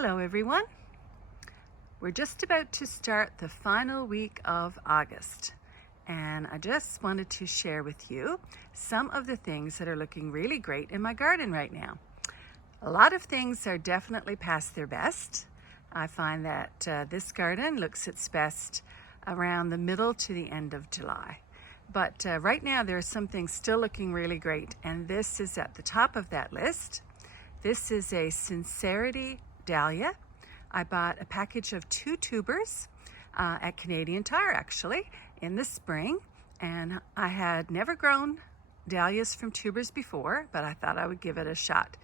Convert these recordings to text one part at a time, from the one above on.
Hello everyone. We're just about to start the final week of August, and I just wanted to share with you some of the things that are looking really great in my garden right now. A lot of things are definitely past their best. I find that this garden looks its best around the middle to the end of July. But right now there are some things still looking really great, and this is at the top of that list. This is a Sincerity Dahlia. I bought a package of 2 tubers at Canadian Tire actually in the spring, and I had never grown dahlias from tubers before, but I thought I would give it a shot.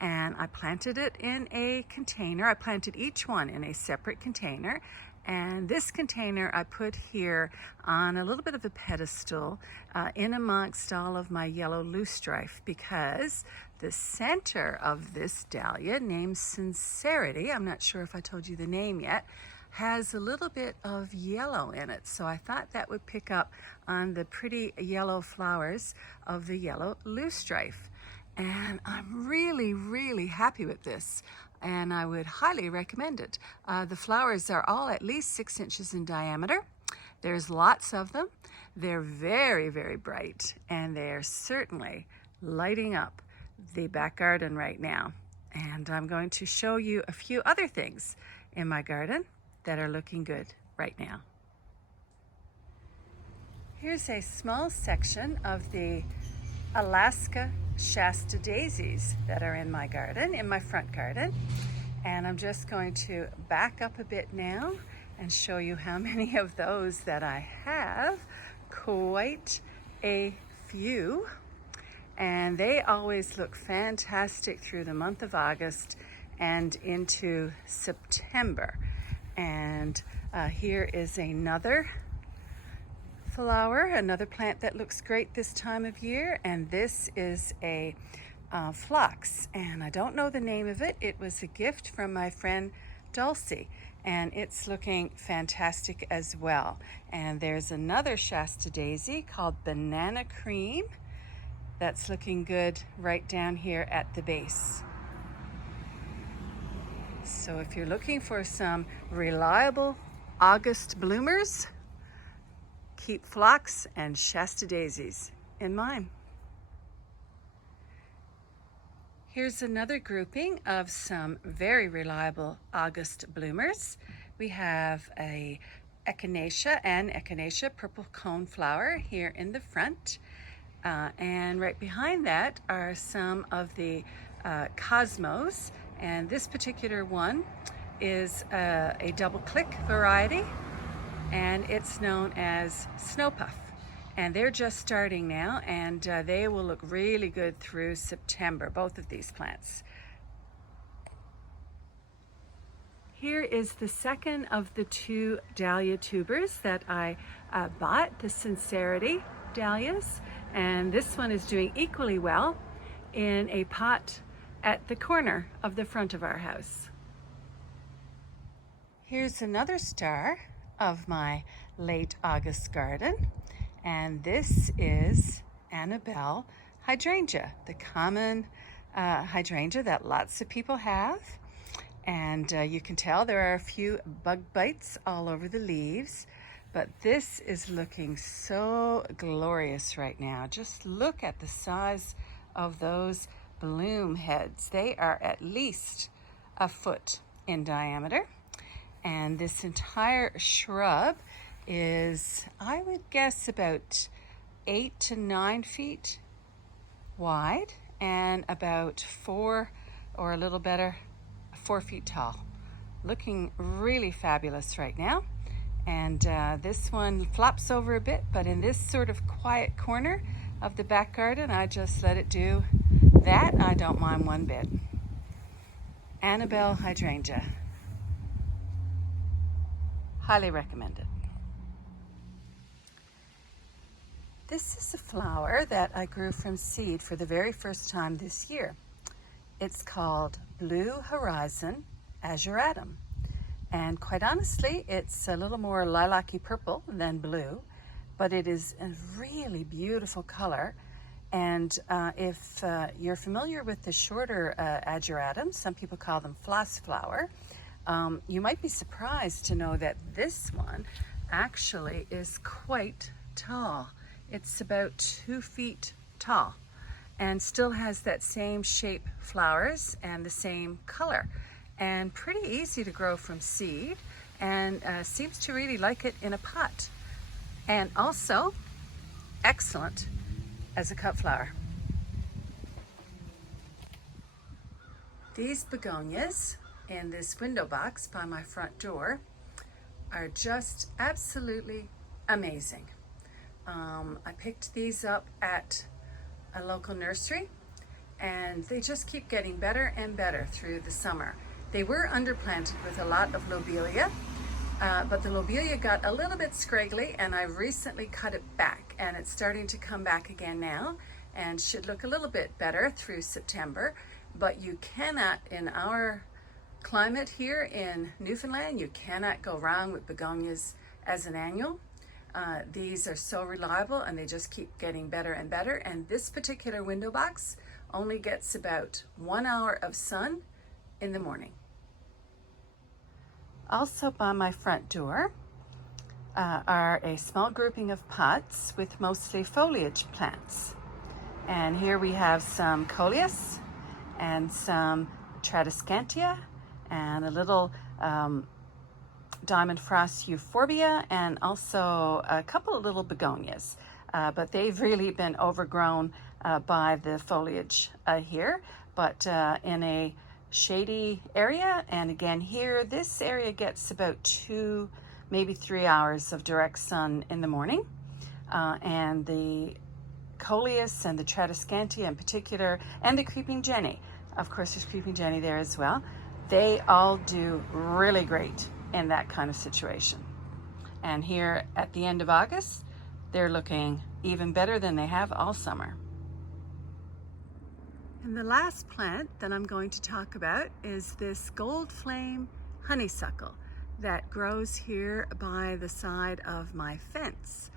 And I planted it in a container. I planted each one in a separate container, and this container I put here on a little bit of a pedestal in amongst all of my yellow loosestrife, because the center of this dahlia, named Sincerity, I'm not sure if I told you the name yet, has a little bit of yellow in it. So I thought that would pick up on the pretty yellow flowers of the yellow loosestrife. And I'm really happy with this, and I would highly recommend it. The flowers are all at least 6 inches in diameter. There's lots of them. They're very bright, and they're certainly lighting up the back garden right now. And I'm going to show you a few other things in my garden that are looking good right now. Here's a small section of the Alaska Shasta daisies that are in my garden, in my front garden. And I'm just going to back up a bit now and show you how many of those that I have. Quite a few. And they always look fantastic through the month of August and into September. And here is another flower, another plant that looks great this time of year, and this is a phlox, and I don't know the name of it. It was a gift from my friend Dulcie, and it's looking fantastic as well. And there's another Shasta daisy called Banana Cream that's looking good right down here at the base. So if you're looking for some reliable August bloomers, keep phlox and Shasta daisies in mind. Here's another grouping of some very reliable August bloomers. We have a echinacea purple cone flower here in the front. And right behind that are some of the cosmos, and this particular one is a double click variety, and it's known as Snow Puff. And they're just starting now, and they will look really good through September, both of these plants. Here is the second of the 2 dahlia tubers that I bought, the Sincerity dahlias, and this one is doing equally well in a pot at the corner of the front of our house. Here's another star of my late August garden, and this is Annabelle hydrangea, the common hydrangea that lots of people have. And you can tell there are a few bug bites all over the leaves, but this is looking so glorious right now. Just look at the size of those bloom heads. They are at least a foot in diameter. And this entire shrub is, I would guess, about 8 to 9 feet wide and about 4 or a little better, 4 feet tall. Looking really fabulous right now. And this one flops over a bit, but in this sort of quiet corner of the back garden, I just let it do that. I don't mind one bit. Annabelle hydrangea. Highly recommend it. This is a flower that I grew from seed for the very first time this year. It's called Blue Horizon Azuratum. And quite honestly, it's a little more lilac-y purple than blue, but it is a really beautiful color. And if you're familiar with the shorter ageratums, some people call them floss flower, you might be surprised to know that this one actually is quite tall. It's about 2 feet tall and still has that same shape flowers and the same color, and pretty easy to grow from seed, and seems to really like it in a pot, and also excellent as a cut flower. These begonias in this window box by my front door are just absolutely amazing. I picked these up at a local nursery, and they just keep getting better and better through the summer. They were underplanted with a lot of lobelia, but the lobelia got a little bit scraggly, and I recently cut it back, and it's starting to come back again now and should look a little bit better through September. But you cannot, in our climate here in Newfoundland, you cannot go wrong with begonias as an annual. These are so reliable, and they just keep getting better and better. And this particular window box only gets about 1 hour of sun in the morning. Also by my front door are a small grouping of pots with mostly foliage plants. And here we have some coleus and some tradescantia and a little diamond frost euphorbia, and also a couple of little begonias, but they've really been overgrown by the foliage here, but in a shady area. And again here, this area gets about 2, maybe 3 hours of direct sun in the morning, and the coleus and the tradescantia in particular, and the creeping jenny, of course there's creeping jenny there as well, they all do really great in that kind of situation. And here at the end of August, they're looking even better than they have all summer. And the last plant that I'm going to talk about is this gold flame honeysuckle that grows here by the side of my fence.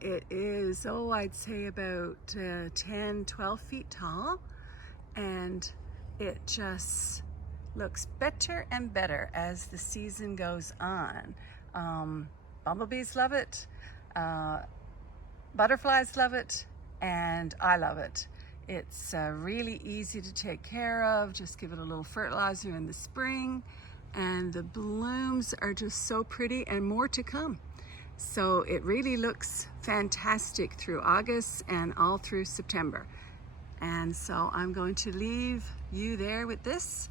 It is, I'd say about 10, 12 feet tall, and it just looks better and better as the season goes on. Bumblebees love it, butterflies love it, and I love it. It's really easy to take care of. Just give it a little fertilizer in the spring, and the blooms are just so pretty, and more to come. So it really looks fantastic through August and all through September. And so I'm going to leave you there with this,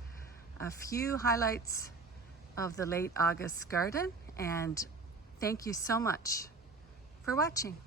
a few highlights of the late August garden, and thank you so much for watching.